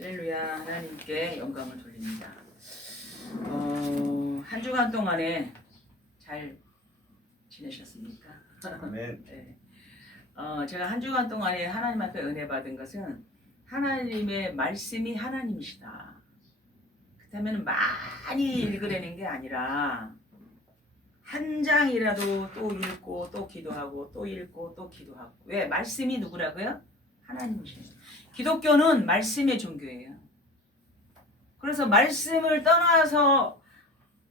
할렐루야. 하나님께 영광을 돌립니다. 한 주간 동안에 잘 지내셨습니까? 아멘. 네. 제가 한 주간 동안에 하나님 앞에 은혜 받은 것은 하나님의 말씀이 하나님이시다. 그렇다면 많이 읽으려는 게 아니라 한 장이라도 또 읽고 또 기도하고 또 읽고 또 기도하고. 왜? 말씀이 누구라고요? 하나님이시에요. 기독교는 말씀의 종교예요. 그래서 말씀을 떠나서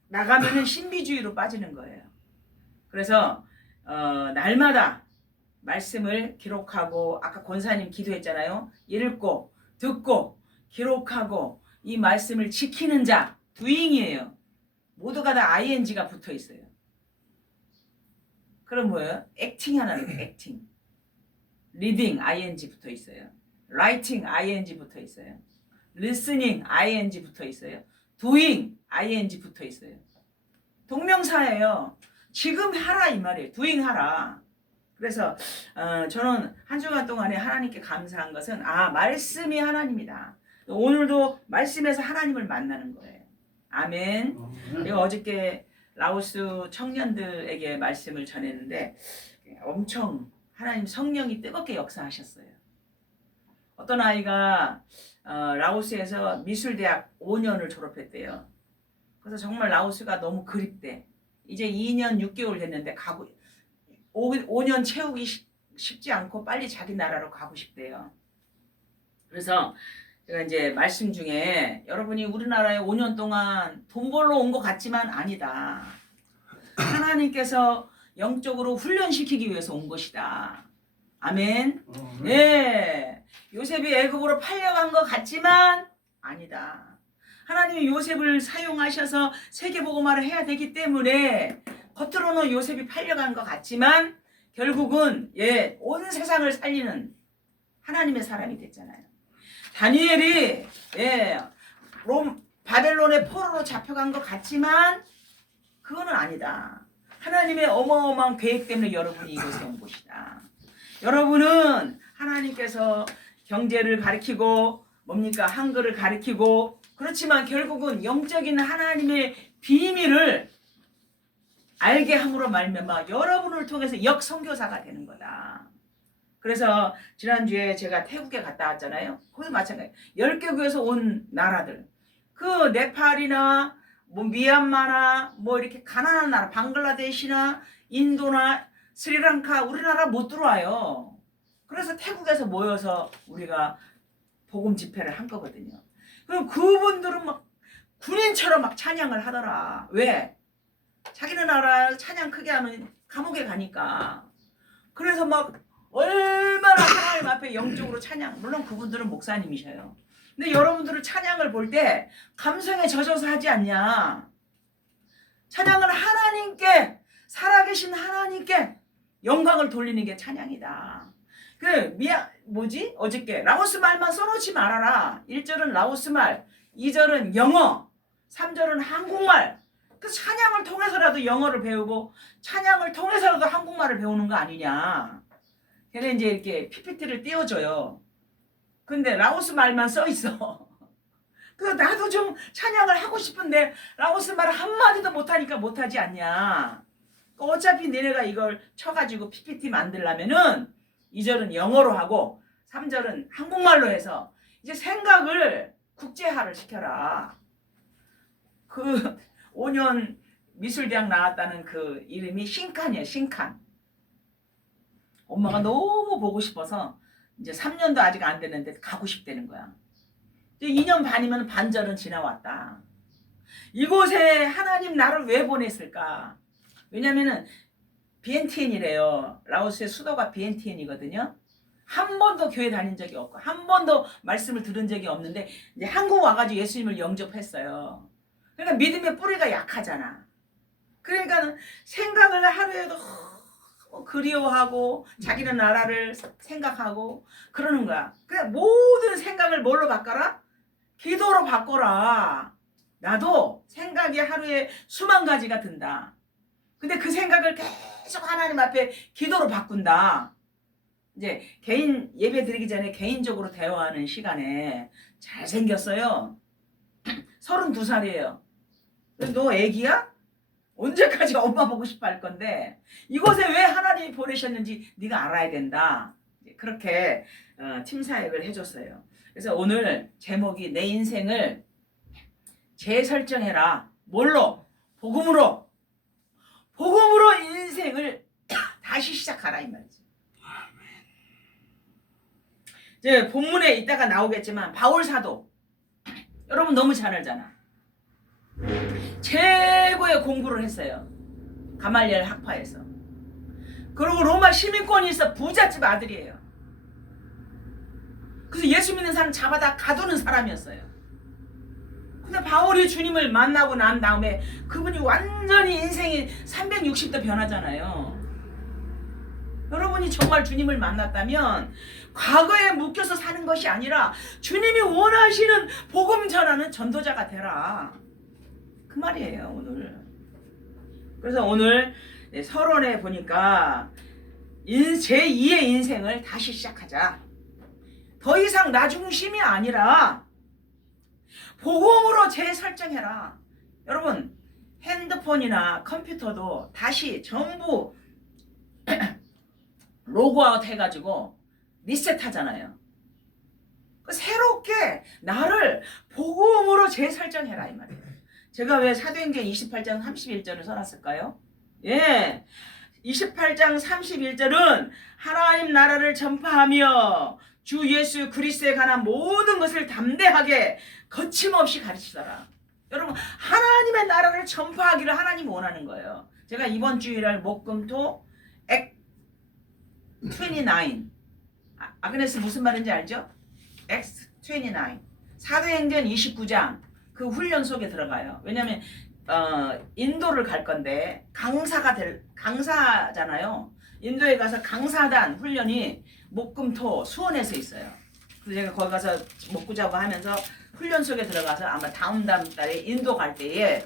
나가면은 신비주의로 빠지는 거예요. 그래서 날마다 말씀을 기록하고, 아까 권사님 기도했잖아요. 읽고 듣고 기록하고 이 말씀을 지키는 자, doing이에요. 모두가 다 ing가 붙어 있어요. 그럼 뭐예요? acting 하나는 acting. reading ing 붙어 있어요. writing ing 붙어 있어요. listening ing 붙어 있어요. doing ing 붙어 있어요. 동명사예요. 지금 하라 이 말이에요. doing 하라. 그래서 저는 한 주간 동안에 하나님께 감사한 것은 말씀이 하나님이다. 오늘도 말씀에서 하나님을 만나는 거예요. 아멘. 내가 어저께 라오스 청년들에게 말씀을 전했는데 엄청 하나님 성령이 뜨겁게 역사하셨어요. 어떤 아이가 라오스에서 미술대학 5년을 졸업했대요. 그래서 정말 라오스가 너무 그립대. 이제 2년 6개월 됐는데 5년 채우기 쉽지 않고 빨리 자기 나라로 가고 싶대요. 그래서 제가 이제 말씀 중에 여러분이 우리나라에 5년 동안 돈 벌러 온 것 같지만 아니다. 하나님께서 영적으로 훈련시키기 위해서 온 것이다. 아멘. 네. 요셉이 애굽으로 팔려간 것 같지만 아니다. 하나님이 요셉을 사용하셔서 세계복음화를 해야 되기 때문에 겉으로는 요셉이 팔려간 것 같지만 결국은 온 세상을 살리는 하나님의 사람이 됐잖아요. 다니엘이 바벨론의 포로로 잡혀간 것 같지만 그거는 아니다. 하나님의 어마어마한 계획 때문에 여러분이 이곳에 온 것이다. 여러분은 하나님께서 경제를 가리키고 뭡니까? 한글을 가리키고 그렇지만 결국은 영적인 하나님의 비밀을 알게 함으로 말미암아 여러분을 통해서 역선교사가 되는 거다. 그래서 지난주에 제가 태국에 갔다 왔잖아요. 거기 마찬가지 10개국에서 온 나라들. 그 네팔이나 미얀마나 이렇게 가난한 나라 방글라데시나 인도나 스리랑카 우리나라 못 들어와요. 그래서 태국에서 모여서 우리가 복음 집회를 한 거거든요. 그럼 그분들은 막 군인처럼 막 찬양을 하더라. 왜? 자기네 나라 찬양 크게 하면 감옥에 가니까. 그래서 막 얼마나 하나님 앞에 영적으로 찬양. 물론 그분들은 목사님이셔요. 근데 여러분들은 찬양을 볼 때 감성에 젖어서 하지 않냐. 찬양은 하나님께, 살아계신 하나님께 영광을 돌리는 게 찬양이다. 어저께 라오스 말만 써놓지 말아라. 1절은 라오스 말, 2절은 영어, 3절은 한국말. 그 찬양을 통해서라도 영어를 배우고 찬양을 통해서라도 한국말을 배우는 거 아니냐. 걔네 이제 이렇게 PPT를 띄워줘요. 근데 라오스 말만 써 있어. 그래서 나도 좀 찬양을 하고 싶은데 라오스 말 한마디도 못하니까 못하지 않냐. 어차피 너네가 이걸 쳐가지고 PPT 만들려면은 2절은 영어로 하고 3절은 한국말로 해서 이제 생각을 국제화를 시켜라. 그 5년 미술대학 나왔다는 그 이름이 신칸이에요. 신칸. 엄마가 너무 보고 싶어서 이제 3년도 아직 안 됐는데 가고 싶다는 거야. 이제 2년 반이면 반절은 지나왔다. 이곳에 하나님 나를 왜 보냈을까? 왜냐면은 비엔티엔이래요. 라오스의 수도가 비엔티엔이거든요. 한 번도 교회 다닌 적이 없고 한 번도 말씀을 들은 적이 없는데 이제 한국 와가지고 예수님을 영접했어요. 그러니까 믿음의 뿌리가 약하잖아. 그러니까 생각을 하루에도 그리워하고 자기네 나라를 생각하고 그러는 거야. 그냥 모든 생각을 뭘로 바꿔라? 기도로 바꿔라. 나도 생각이 하루에 수만 가지가 든다. 근데 그 생각을 계속 하나님 앞에 기도로 바꾼다. 이제 개인 예배 드리기 전에 개인적으로 대화하는 시간에 잘생겼어요. 32살이에요. 너 애기야? 언제까지 엄마 보고 싶어 할 건데 이곳에 왜 하나님이 보내셨는지 네가 알아야 된다. 그렇게 팀 사역을 해줬어요. 그래서 오늘 제목이 내 인생을 재설정해라. 뭘로? 복음으로. 복음으로 인생을 다시 시작하라 이 말이죠. 이제 본문에 이따가 나오겠지만 바울 사도 여러분 너무 잘 알잖아. 최고의 공부를 했어요. 가말리엘 학파에서. 그리고 로마 시민권이 있어 부잣집 아들이에요. 그래서 예수 믿는 사람 잡아다 가두는 사람이었어요. 근데 바울이 주님을 만나고 난 다음에 그분이 완전히 인생이 360도 변하잖아요. 여러분이 정말 주님을 만났다면 과거에 묶여서 사는 것이 아니라 주님이 원하시는 복음 전하는 전도자가 되라. 그 말이에요 오늘. 그래서 오늘 서론에 보니까 제2의 인생을 다시 시작하자. 더 이상 나 중심이 아니라 복음으로 재설정해라. 여러분 핸드폰이나 컴퓨터도 다시 전부 로그아웃 해가지고 리셋하잖아요. 새롭게 나를 복음으로 재설정해라 이 말이에요. 제가 왜 사도행전 28장 31절을 써놨을까요? 예, 28장 31절은 하나님 나라를 전파하며 주 예수 그리스도에 관한 모든 것을 담대하게 거침없이 가르치더라. 여러분 하나님의 나라를 전파하기를 하나님이 원하는 거예요. 제가 이번 주일날 목금토 액 29 아그네스 무슨 말인지 알죠? X29 사도행전 29장 그 훈련 속에 들어가요. 왜냐하면 인도를 갈 건데 강사잖아요. 인도에 가서 강사단 훈련이 목금토 수원에서 있어요. 그래서 제가 거기 가서 먹고 자고 하면서 훈련 속에 들어가서 아마 다음 달에 인도 갈 때에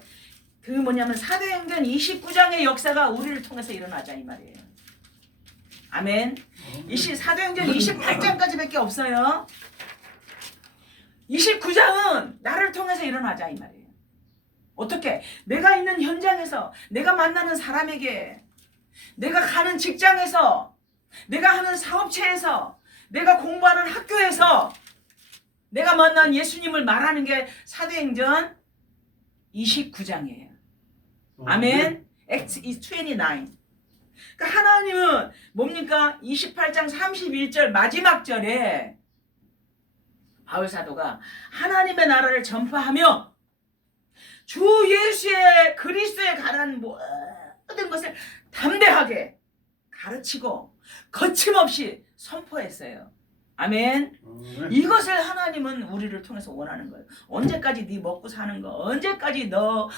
그 뭐냐면 사도행전 29장의 역사가 우리를 통해서 일어나자 이 말이에요. 아멘. 사도행전 28장까지밖에 없어요. 29장은 나를 통해서 일어나자 이 말이에요. 어떻게? 내가 있는 현장에서 내가 만나는 사람에게 내가 가는 직장에서 내가 하는 사업체에서 내가 공부하는 학교에서 내가 만난 예수님을 말하는 게 사도행전 29장이에요. 아멘. Acts 29. 그러니까 하나님은 뭡니까? 28장 31절 마지막 절에 바울 사도가 하나님의 나라를 전파하며 주 예수의 그리스도에 관한 모든 것을 담대하게 가르치고 거침없이 선포했어요. 아멘. 이것을 하나님은 우리를 통해서 원하는 거예요. 언제까지 네 먹고 사는 거, 언제까지 너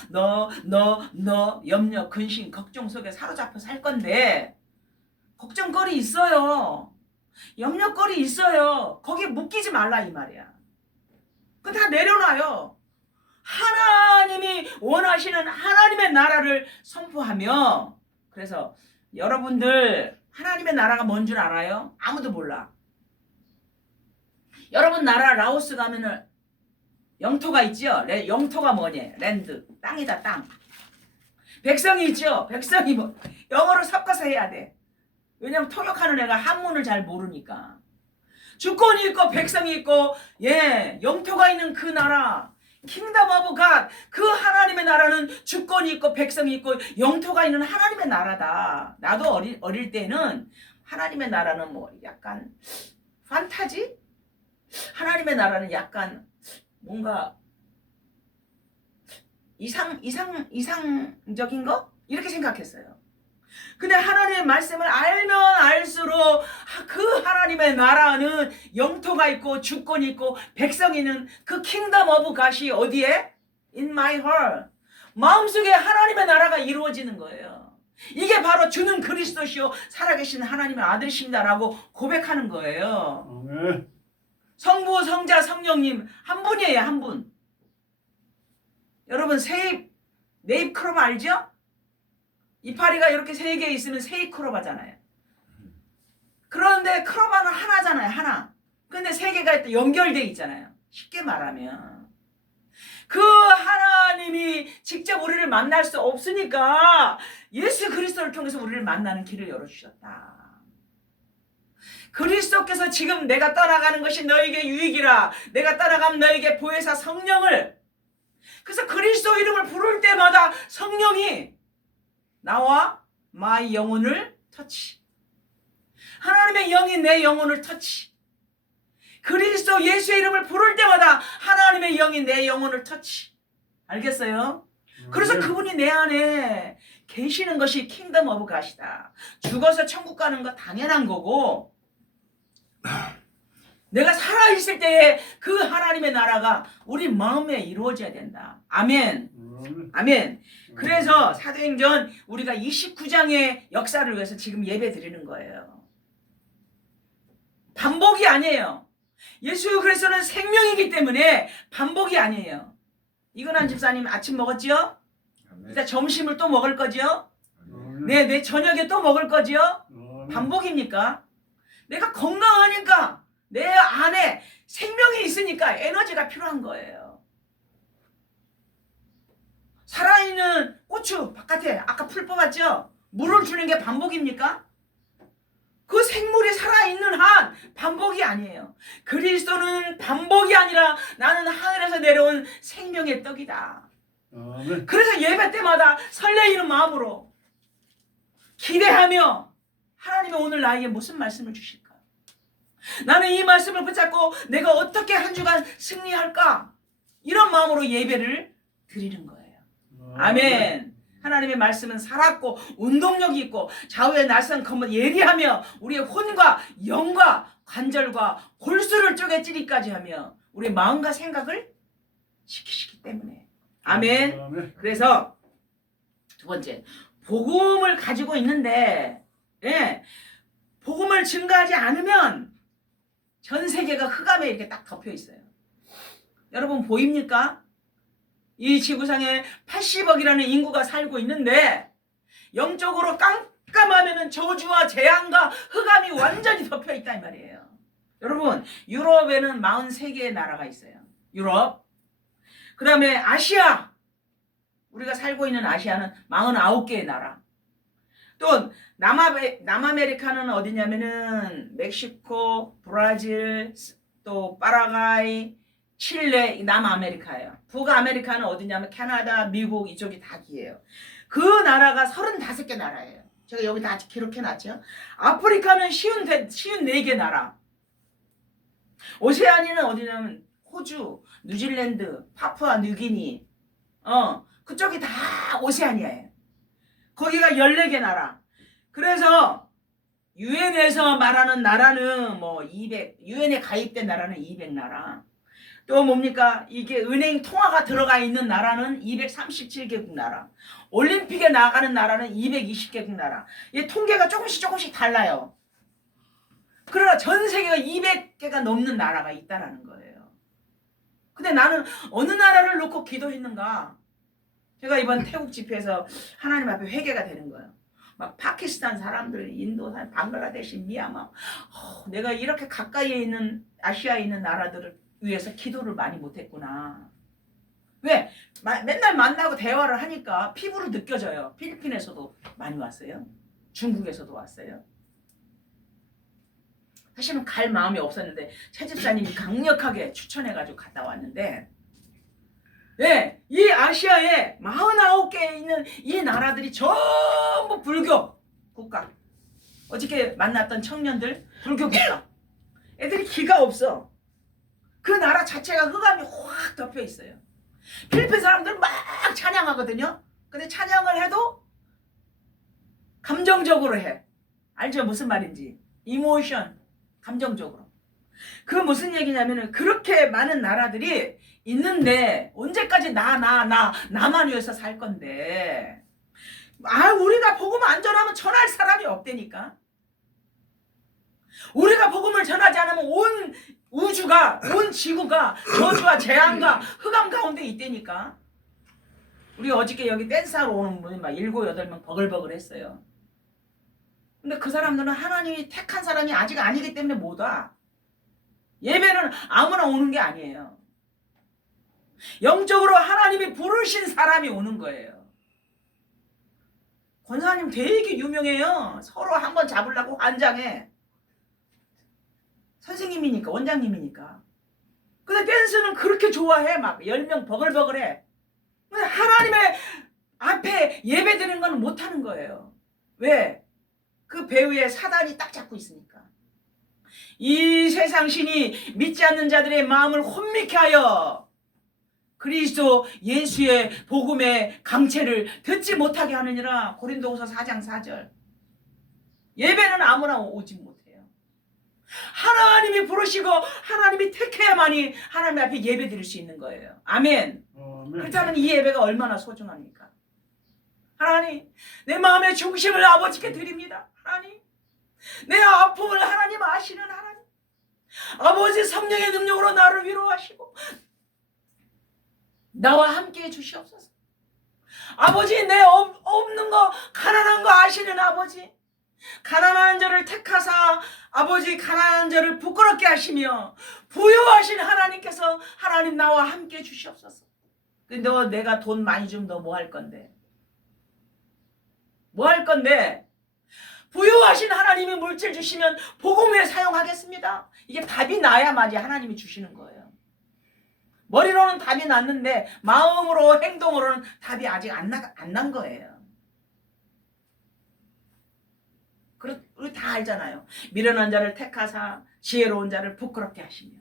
염려, 근심, 걱정 속에 사로잡혀 살 건데 걱정거리 있어요. 염려거리 있어요. 거기에 묶이지 말라 이 말이야. 그거 다 내려놔요. 하나님이 원하시는 하나님의 나라를 선포하며 그래서 여러분들 하나님의 나라가 뭔 줄 알아요? 아무도 몰라. 여러분 나라 라오스 가면은 영토가 있죠? 영토가 뭐니? 랜드. 땅이다 땅. 백성이 있죠? 백성이 뭐 영어로 섞어서 해야 돼. 왜냐면 통역하는 애가 한문을 잘 모르니까. 주권이 있고 백성이 있고 영토가 있는 그 나라 킹덤 오브 갓 그 하나님의 나라는 주권이 있고 백성이 있고 영토가 있는 하나님의 나라다. 나도 어릴 때는 하나님의 나라는 뭐 약간 판타지? 하나님의 나라는 약간 뭔가 이상적인 거? 이렇게 생각했어요. 근데 하나님의 말씀을 알면 알수록 그 하나님의 나라는 영토가 있고 주권이 있고 백성이 있는 그 킹덤 오브 갓이 어디에? In my heart. 마음속에 하나님의 나라가 이루어지는 거예요. 이게 바로 주는 그리스도시요 살아계신 하나님의 아들이십니다라고 고백하는 거예요. 아멘. 성부, 성자, 성령님 한 분이에요. 한 분. 여러분 네잎 크롭 알죠? 이파리가 이렇게 세 개 있으면 세잎 크롭 하잖아요. 그런데 크로바는 하나잖아요. 하나. 근데 세 개가 연결돼 있잖아요. 쉽게 말하면 그 하나님이 직접 우리를 만날 수 없으니까 예수 그리스도를 통해서 우리를 만나는 길을 열어주셨다. 그리스도께서 지금 내가 떠나가는 것이 너에게 유익이라, 내가 떠나가면 너에게 보혜사 성령을, 그래서 그리스도 이름을 부를 때마다 성령이 나와 마의 영혼을 터치, 하나님의 영이 내 영혼을 터치, 그리스도 예수의 이름을 부를 때마다 하나님의 영이 내 영혼을 터치. 알겠어요? 그래서 그분이 내 안에 계시는 것이 킹덤 오브 갓이다. 죽어서 천국 가는 거 당연한 거고, 내가 살아있을 때에 그 하나님의 나라가 우리 마음에 이루어져야 된다. 아멘. 아멘. 그래서 사도행전 우리가 29장의 역사를 위해서 지금 예배 드리는 거예요. 반복이 아니에요. 예수 그리스도는 생명이기 때문에 반복이 아니에요. 이건한 집사님 아침 먹었지요? 이따 점심을 또 먹을 거지요? 네, 저녁에 또 먹을 거지요? 반복입니까? 내가 건강하니까 내 안에 생명이 있으니까 에너지가 필요한 거예요. 살아있는 고추 바깥에 아까 풀 뽑았죠? 물을 주는 게 반복입니까? 그 생물이 살아있는 한 반복이 아니에요. 그리스도는 반복이 아니라 나는 하늘에서 내려온 생명의 떡이다. 그래서 예배 때마다 설레이는 마음으로 기대하며 하나님이 오늘 나에게 무슨 말씀을 주실까? 나는 이 말씀을 붙잡고 내가 어떻게 한 주간 승리할까? 이런 마음으로 예배를 드리는 거예요. 아멘. 하나님의 말씀은 살았고 운동력이 있고 좌우의 날선 검은 예리하며 우리의 혼과 영과 관절과 골수를 쪼개 찌리까지 하며 우리의 마음과 생각을 지키시기 때문에. 아멘. 그래서 두 번째, 복음을 가지고 있는데 복음을 증거하지 않으면 전 세계가 흑암에 이렇게 딱 덮여 있어요. 여러분 보입니까? 이 지구상에 80억이라는 인구가 살고 있는데 영적으로 깜깜하면 저주와 재앙과 흑암이 완전히 덮여 있다 이 말이에요. 여러분 유럽에는 43개의 나라가 있어요. 유럽. 그 다음에 아시아. 우리가 살고 있는 아시아는 49개의 나라. 또 남아메리카는 어디냐면은 멕시코, 브라질, 또 파라과이, 칠레, 남아메리카예요. 북아메리카는 어디냐면 캐나다, 미국 이쪽이 다 기예요. 그 나라가 35개 나라예요. 제가 여기 다 기록해놨죠. 아프리카는 54개 나라. 오세아니아는 어디냐면 호주, 뉴질랜드, 파푸아 뉴기니, 그쪽이 다 오세아니아예요. 거기가 14개 나라. 그래서 유엔에서 말하는 나라는 뭐 200, 유엔에 가입된 나라는 200나라. 또 뭡니까? 이게 은행 통화가 들어가 있는 나라는 237개국 나라. 올림픽에 나가는 나라는 220개국 나라. 이 통계가 조금씩 달라요. 그러나 전 세계가 200개가 넘는 나라가 있다라는 거예요. 근데 나는 어느 나라를 놓고 기도했는가? 제가 이번 태국 집회에서 하나님 앞에 회개가 되는 거예요. 막 파키스탄 사람들, 인도 사람, 방글라데시, 미얀마, 내가 이렇게 가까이에 있는 아시아에 있는 나라들을 위해서 기도를 많이 못했구나. 왜? 맨날 만나고 대화를 하니까 피부로 느껴져요. 필리핀에서도 많이 왔어요. 중국에서도 왔어요. 사실은 갈 마음이 없었는데 최 집사님이 강력하게 추천해가지고 갔다 왔는데, 네, 이 아시아에 49개에 있는 이 나라들이 전부 불교 국가. 어저께 만났던 청년들 불교 국가. 애들이 기가 없어. 그 나라 자체가 흑암이 확 덮여 있어요. 필리핀 사람들 막 찬양하거든요. 근데 찬양을 해도 감정적으로 해. 알죠? 무슨 말인지. 이모션. 감정적으로. 그 무슨 얘기냐면은 그렇게 많은 나라들이 있는데 언제까지 나만 위해서 살 건데. 우리가 복음 안 전하면 전할 사람이 없다니까. 우리가 복음을 전하지 않으면 온 우주가, 온 지구가 저주와 재앙과 흑암 가운데 있다니까. 우리 어저께 여기 댄스하러 오는 분이 막 7, 8명 버글버글 했어요. 근데 그 사람들은 하나님이 택한 사람이 아직 아니기 때문에 못 와. 예배는 아무나 오는 게 아니에요. 영적으로 하나님이 부르신 사람이 오는 거예요. 권사님 되게 유명해요. 서로 한번 잡으려고 환장해. 선생님이니까, 원장님이니까. 근데 댄스는 그렇게 좋아해. 막 10명 버글버글해. 근데 하나님의 앞에 예배 드리는 건 못하는 거예요. 왜? 그 배후에 사단이 딱 잡고 있으니까. 이 세상 신이 믿지 않는 자들의 마음을 혼미케 하여 그리스도 예수의 복음의 강체를 듣지 못하게 하느니라. 고린도후서 4장 4절. 예배는 아무나 오지 못해요. 하나님이 부르시고 하나님이 택해야만이 하나님 앞에 예배 드릴 수 있는 거예요. 아멘. 그렇다면 이 예배가 얼마나 소중합니까? 하나님, 내 마음의 중심을 아버지께 드립니다. 하나님, 내 아픔을 하나님 아시는 하나님, 아버지 성령의 능력으로 나를 위로하시고 나와 함께해 주시옵소서. 아버지, 내 없는 거, 가난한 거 아시는 아버지, 가난한 자를 택하사 아버지 가난한 자를 부끄럽게 하시며 부유하신 하나님께서 하나님 나와 함께해 주시옵소서. 너 내가 돈 많이 주면 너 뭐 할 건데? 뭐 할 건데? 부유하신 하나님이 물질 주시면 복음에 사용하겠습니다. 이게 답이 나야만이 하나님이 주시는 거예요. 머리로는 답이 났는데 마음으로 행동으로는 답이 아직 안 난 거예요. 우리 다 알잖아요. 미련한 자를 택하사 지혜로운 자를 부끄럽게 하시며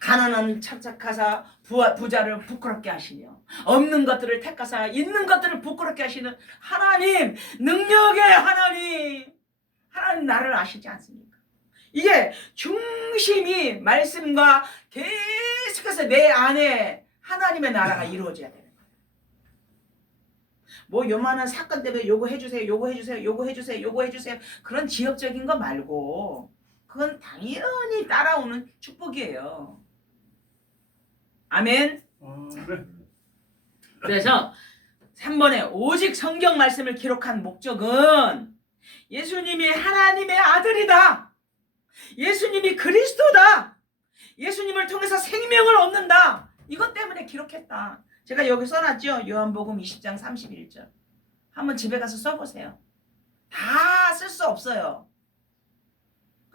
가난한 참착하사 부자를 부끄럽게 하시며 없는 것들을 택하사 있는 것들을 부끄럽게 하시는 하나님, 능력의 하나님 나를 아시지 않습니까? 이게 중심이 말씀과 계속해서 내 안에 하나님의 나라가 이루어져야 되는 거예요. 뭐 요만한 사건 때문에 요거해주세요, 요거해주세요, 요거해주세요, 요거해주세요, 그런 지역적인 거 말고 그건 당연히 따라오는 축복이에요. 아멘. 그래서 3번에 오직 성경 말씀을 기록한 목적은 예수님이 하나님의 아들이다, 예수님이 그리스도다, 예수님을 통해서 생명을 얻는다, 이것 때문에 기록했다. 제가 여기 써놨죠. 요한복음 20장 31절. 한번 집에 가서 써보세요. 다 쓸 수 없어요.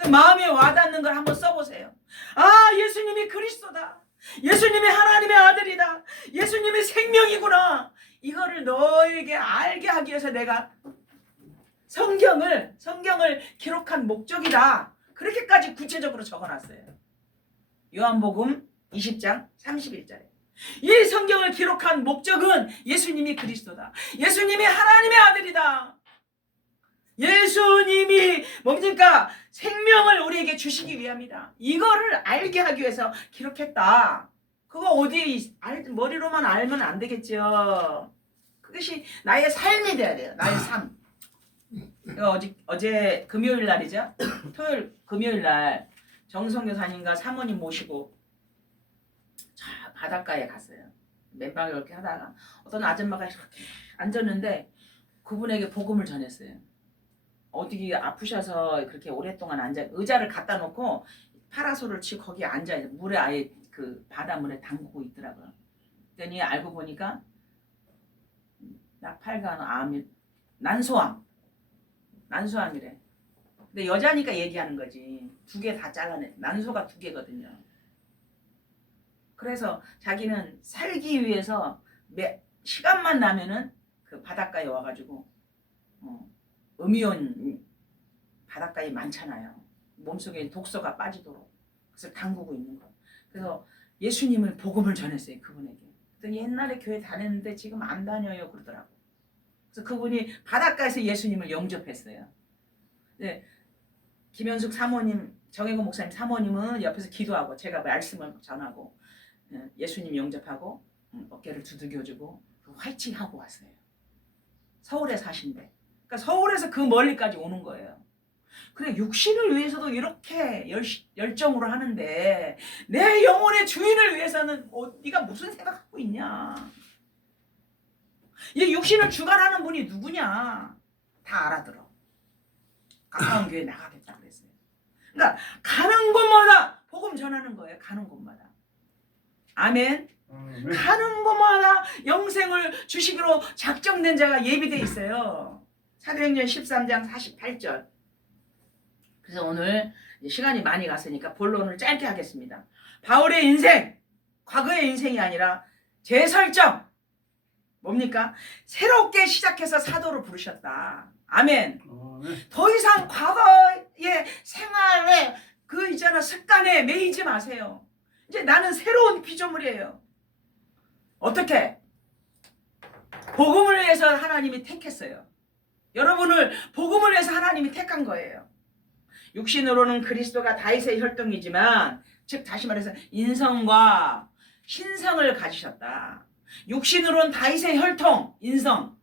마음에 와닿는 걸 한번 써보세요. 아, 예수님이 그리스도다, 예수님이 하나님의 아들이다, 예수님이 생명이구나, 이거를 너에게 알게 하기 위해서 내가 성경을 기록한 목적이다, 그렇게까지 구체적으로 적어놨어요. 요한복음 20장 31절에 이 성경을 기록한 목적은 예수님이 그리스도다, 예수님이 하나님의 아들이다, 예수님이 뭡니까? 생명을 우리에게 주시기 위함이다, 이거를 알게 하기 위해서 기록했다. 그거 어디 머리로만 알면 안 되겠죠. 그것이 나의 삶이 돼야 돼요. 나의 삶. 어제 금요일 날이죠. 금요일 날 정성교사님과 사모님 모시고 저 바닷가에 갔어요. 맨방에 이렇게 하다가 어떤 아줌마가 이렇게 앉았는데 그분에게 복음을 전했어요. 어디 아프셔서 그렇게 오랫동안 의자를 갖다 놓고 파라솔을 치고 거기 앉아 물에 아예 그 바닷물에 담그고 있더라고요. 그랬더니 알고 보니까 나팔간 암이 난소암이래. 근데 여자니까 얘기하는 거지. 2개 다 잘라내. 난소가 2개거든요. 그래서 자기는 살기 위해서 시간만 나면은 그 바닷가에 와가지고 음이온 바닷가에 많잖아요. 몸속에 독소가 빠지도록. 그래서 담그고 있는 거. 그래서 예수님을 복음을 전했어요, 그분에게. 그랬더니 옛날에 교회 다녔는데 지금 안 다녀요 그러더라고. 그래서 그분이 바닷가에서 예수님을 영접했어요. 네, 김현숙 사모님, 정혜고 목사님 사모님은 옆에서 기도하고 제가 말씀을 전하고 예수님 영접하고 어깨를 두들겨주고 화이팅하고 왔어요. 서울에 사신대. 그러니까 서울에서 그 멀리까지 오는 거예요. 그래, 육신을 위해서도 이렇게 열정으로 하는데 내 영혼의 주인을 위해서는 네가 무슨 생각하고 있냐. 이 육신을 주관하는 분이 누구냐. 다 알아들어. 가까운 교회 나가겠다 그랬어요. 그러니까 가는 곳마다 복음 전하는 거예요. 가는 곳마다. 아멘. 가는 곳마다 영생을 주시기로 작정된 자가 예비되어 있어요. 사도행전 13장 48절. 그래서 오늘 시간이 많이 갔으니까 본론을 짧게 하겠습니다. 바울의 인생, 과거의 인생이 아니라 재설정. 뭡니까? 새롭게 시작해서 사도로 부르셨다. 아멘. 더 이상 과거의 생활에 그 있잖아 습관에 매이지 마세요. 이제 나는 새로운 피조물이에요. 어떻게? 복음을 위해서 하나님이 택했어요. 여러분을 복음을 위해서 하나님이 택한 거예요. 육신으로는 그리스도가 다윗의 혈통이지만 즉 다시 말해서 인성과 신성을 가지셨다. 육신으로는 다윗의 혈통, 인성.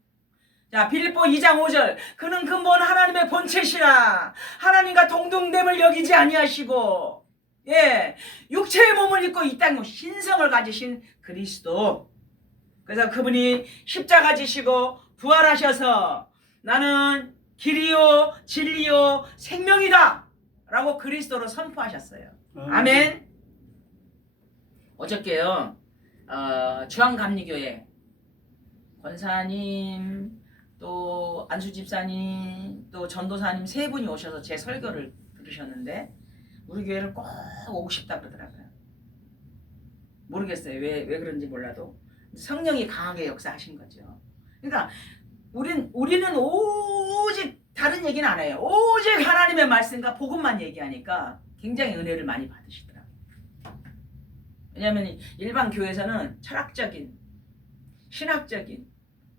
자, 빌립보 2장 5절. 그는 근본 하나님의 본체시라. 하나님과 동등됨을 여기지 아니하시고 육체의 몸을 입고 이 땅에 신성을 가지신 그리스도. 그래서 그분이 십자가 지시고 부활하셔서 나는 길이요 진리요 생명이다 라고 그리스도로 선포하셨어요. 아멘. 어저께요 주한감리교회 권사님 또 안수집사님 또 전도사님 세 분이 오셔서 제 설교를 들으셨는데 우리 교회를 꼭 오고 싶다 그러더라고요. 모르겠어요. 왜 그런지 몰라도 성령이 강하게 역사하신 거죠. 그러니까 우리는 오직 다른 얘기는 안 해요. 오직 하나님의 말씀과 복음만 얘기하니까 굉장히 은혜를 많이 받으시더라고요. 왜냐하면 일반 교회에서는 철학적인, 신학적인,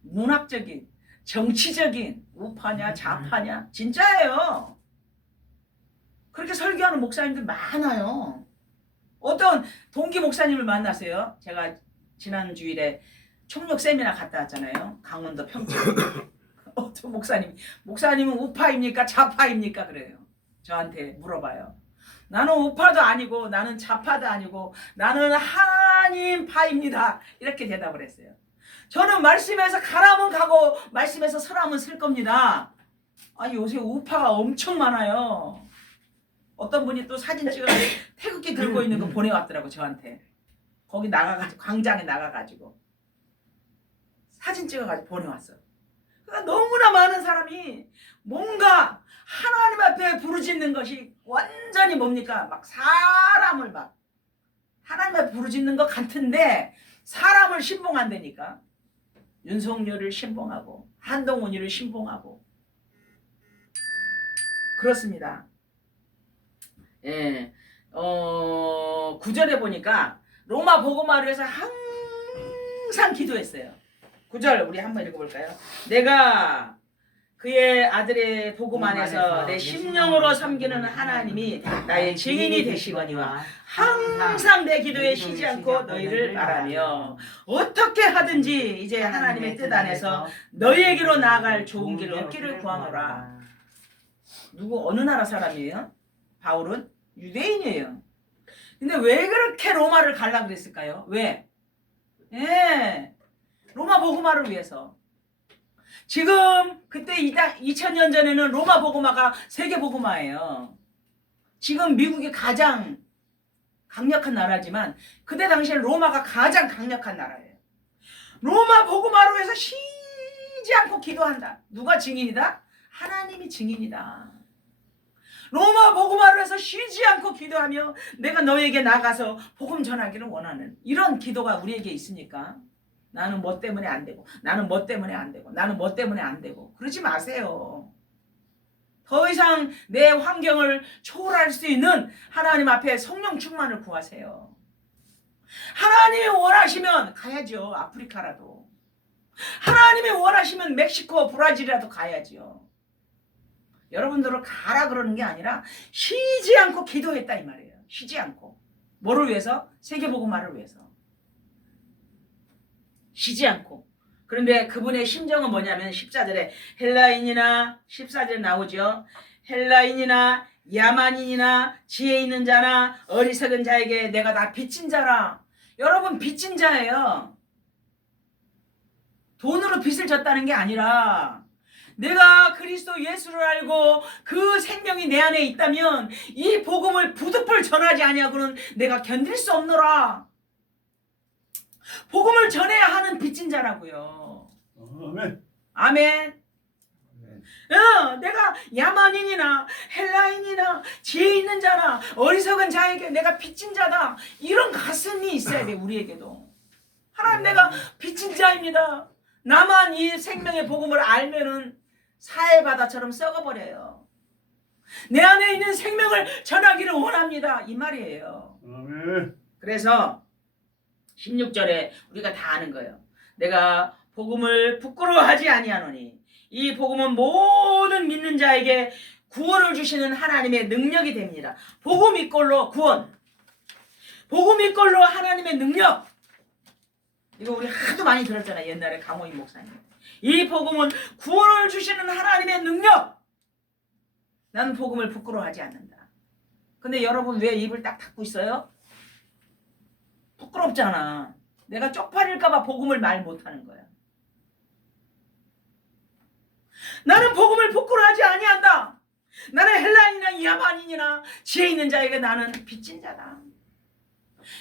문학적인, 정치적인 우파냐 좌파냐 진짜예요. 그렇게 설교하는 목사님들 많아요. 어떤 동기 목사님을 만나세요. 제가 지난 주일에 총력 세미나 갔다 왔잖아요. 강원도 평택. 어떤 목사님은 우파입니까 좌파입니까 그래요. 저한테 물어봐요. 나는 우파도 아니고 나는 좌파도 아니고 나는 하나님파입니다. 이렇게 대답을 했어요. 저는 말씀에서 가라면 가고 말씀에서 서라면 쓸 겁니다. 아니 요새 우파가 엄청 많아요. 어떤 분이 또 사진 찍어서 태극기 들고 있는 거 보내왔더라고 저한테. 거기 나가가지고 광장에 나가가지고 사진 찍어가지고 보내왔어. 그러니까 너무나 많은 사람이 뭔가 하나님 앞에 부르짖는 것이 완전히 뭡니까? 막 사람을 막 하나님 앞에 부르짖는 것 같은데 사람을 신봉한다니까. 윤석열을 신봉하고 한동훈이를 신봉하고 그렇습니다. 예, 9절에 보니까 로마 복음화를 위해서 항상 기도했어요. 9절 우리 한번 읽어볼까요? 내가 그의 아들의 복음 안에서 내 심령으로 섬기는 하나님이 나의 증인이 되시거니와 항상 내 기도에 쉬지 않고 너희를 바라며 어떻게 하든지 이제 하나님의 뜻 안에서 너희에게로 나아갈 좋은 길을 얻기를 구하노라. 누구 어느 나라 사람이에요? 바울은 유대인이에요. 근데 왜 그렇게 로마를 가려고 그랬을까요? 왜? 로마 복음화를 위해서. 지금 그때 2000년 전에는 로마 복음화가 세계 복음화예요. 지금 미국이 가장 강력한 나라지만 그때 당시에 로마가 가장 강력한 나라예요. 로마 복음화로 해서 쉬지 않고 기도한다. 누가 증인이다? 하나님이 증인이다. 로마 복음화로 해서 쉬지 않고 기도하며 내가 너에게 나가서 복음 전하기를 원하는 이런 기도가 우리에게 있으니까 나는 뭐 때문에 안 되고 나는 뭐 때문에 안 되고 나는 뭐 때문에 안 되고 그러지 마세요. 더 이상 내 환경을 초월할 수 있는 하나님 앞에 성령 충만을 구하세요. 하나님이 원하시면 가야죠. 아프리카라도. 하나님이 원하시면 멕시코, 브라질이라도 가야죠. 여러분들을 가라 그러는 게 아니라 쉬지 않고 기도했다 이 말이에요. 쉬지 않고. 뭐를 위해서? 세계복음화를 위해서. 쉬지 않고. 그런데 그분의 심정은 뭐냐면 14절에 헬라인이나 14절에 나오죠. 헬라인이나 야만인이나 지혜 있는 자나 어리석은 자에게 내가 다 빚진 자라. 여러분 빚진 자예요. 돈으로 빚을 졌다는 게 아니라 내가 그리스도 예수를 알고 그 생명이 내 안에 있다면 이 복음을 부득불 전하지 아니하고는 내가 견딜 수 없노라. 복음을 전해야 하는 빚진 자라고요. 아멘. 아멘. 내가 야만인이나 헬라인이나 지혜 있는 자나 어리석은 자에게 내가 빚진 자다, 이런 가슴이 있어야 돼. 우리에게도 하나님, 내가 빚진 자입니다. 나만 이 생명의 복음을 알면은 사해바다처럼 썩어버려요. 내 안에 있는 생명을 전하기를 원합니다, 이 말이에요. 아멘. 그래서 16절에 우리가 다 아는 거예요. 내가 복음을 부끄러워하지 아니하노니 이 복음은 모든 믿는 자에게 구원을 주시는 하나님의 능력이 됩니다. 복음 이꼴로 구원, 복음 이꼴로 하나님의 능력. 이거 우리 하도 많이 들었잖아요, 옛날에 강호인 목사님. 이 복음은 구원을 주시는 하나님의 능력. 나는 복음을 부끄러워하지 않는다. 근데 여러분 왜 입을 딱 닫고 있어요? 부끄럽잖아. 내가 쪽팔릴까봐 복음을 말 못하는 거야. 나는 복음을 부끄러워하지 아니한다. 나는 헬라인이나 야만인이나 지혜 있는 자에게 나는 빚진 자다.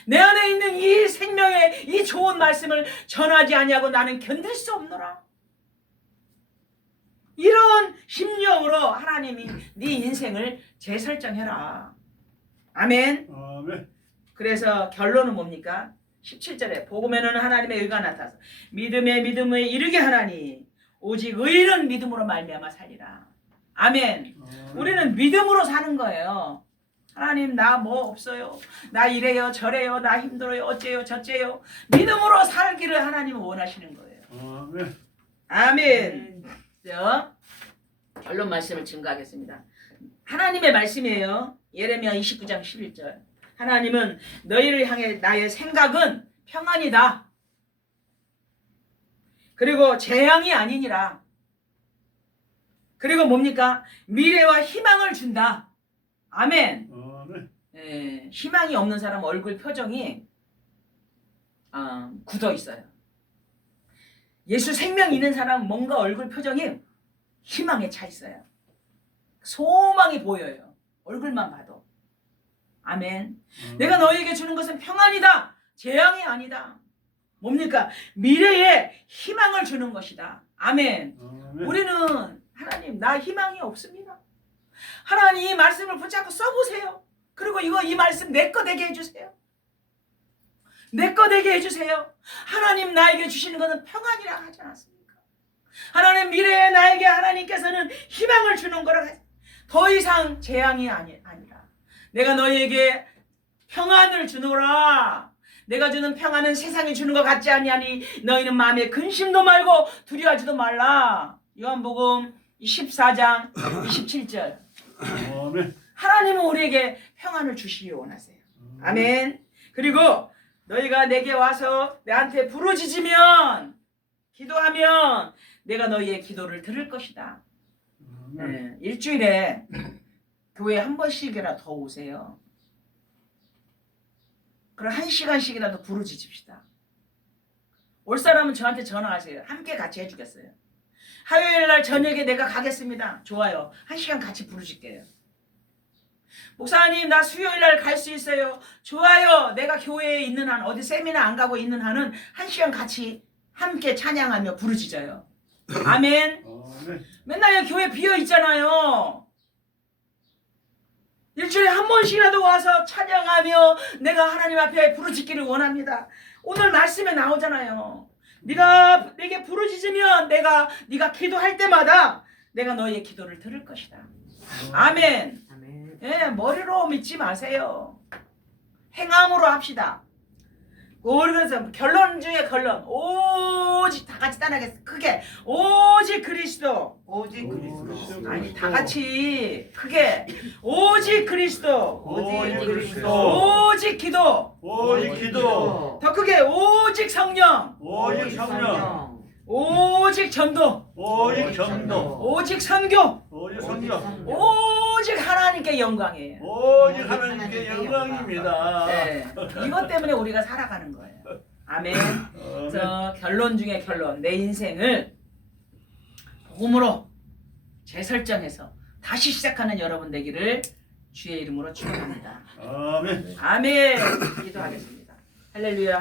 내 안에 있는 이 생명의 이 좋은 말씀을 전하지 아니하고 나는 견딜 수 없노라. 이런 심령으로 하나님이 네 인생을 재설정해라. 아멘. 아멘. 그래서 결론은 뭡니까? 17절에 복음에는 하나님의 의가 나타서 믿음에 믿음에 이르게 하나니 오직 의인은 믿음으로 말미암아 살리라. 아멘. 우리는 믿음으로 사는 거예요. 하나님, 나 뭐 없어요, 나 이래요 저래요, 나 힘들어요, 어째요 저째요, 믿음으로 살기를 하나님은 원하시는 거예요. 아멘. 아멘. 결론 말씀을 증거하겠습니다. 하나님의 말씀이에요. 예레미야 29장 11절. 하나님은 너희를 향해 나의 생각은 평안이다. 그리고 재앙이 아니니라. 그리고 뭡니까? 미래와 희망을 준다. 아멘. 아멘. 희망이 없는 사람 얼굴 표정이 굳어 있어요. 예수 생명 있는 사람은 뭔가 얼굴 표정이 희망에 차 있어요. 소망이 보여요. 얼굴만 봐도. 아멘. 내가 너희에게 주는 것은 평안이다. 재앙이 아니다. 뭡니까? 미래에 희망을 주는 것이다. 아멘. 아멘. 우리는 하나님, 나 희망이 없습니다. 하나님, 이 말씀을 붙잡고 써보세요. 그리고 이 말씀 내 거 되게 해주세요. 내 거 되게 해주세요. 하나님, 나에게 주시는 것은 평안이라 하지 않았습니까? 하나님, 미래에 나에게 하나님께서는 희망을 주는 거라. 더 이상 재앙이 아니라 내가 너희에게 평안을 주노라. 내가 주는 평안은 세상이 주는 것 같지 아니하니 너희는 마음에 근심도 말고 두려워하지도 말라. 요한복음 14장 27절. 아멘. 하나님은 우리에게 평안을 주시기 원하세요. 아멘. 그리고 너희가 내게 와서 내한테 부르짖으면, 기도하면 내가 너희의 기도를 들을 것이다. 일주일에 교회 한 번씩이라 더 오세요. 그럼 1시간씩이라도 부르짖읍시다. 올 사람은 저한테 전화하세요. 함께 같이 해주겠어요. 화요일날 저녁에 내가 가겠습니다. 좋아요. 1시간 같이 부르짖게요. 목사님, 나 수요일날 갈 수 있어요. 좋아요. 내가 교회에 있는 한, 어디 세미나 안 가고 있는 한은 1시간 같이 함께 찬양하며 부르짖어요. 아멘. 맨날 교회 비어 있잖아요. 일주일에 한 번씩이라도 와서 찬양하며 내가 하나님 앞에 부르짖기를 원합니다. 오늘 말씀에 나오잖아요. 네가 내게 부르짖으면 네가 기도할 때마다 내가 너희의 기도를 들을 것이다. 아멘. 예, 머리로 믿지 마세요. 행함으로 합시다. 그래서 결론 중에 결론. 오직, 다 같이 따라하겠습니다. 크게. 오직 그리스도. 오직 그리스도. 아니, 다 같이 크게. 오직 그리스도. 오직 그리스도. 오직 기도. 오직 기도. 더 크게. 오직 성령. 오직 성령. 오직 전도. 오직 전도. 오직 선교. 오직 성령. 오직 하나님께 영광이에요. 오직 하나님께 영광입니다. 네. 이것 때문에 우리가 살아가는 거예요. 아멘. 그래서 결론 중에 결론. 내 인생을 복음으로 재설정해서 다시 시작하는 여러분 되기를 주의 이름으로 축원합니다. 아멘. 아멘. 기도하겠습니다. 할렐루야. 하나님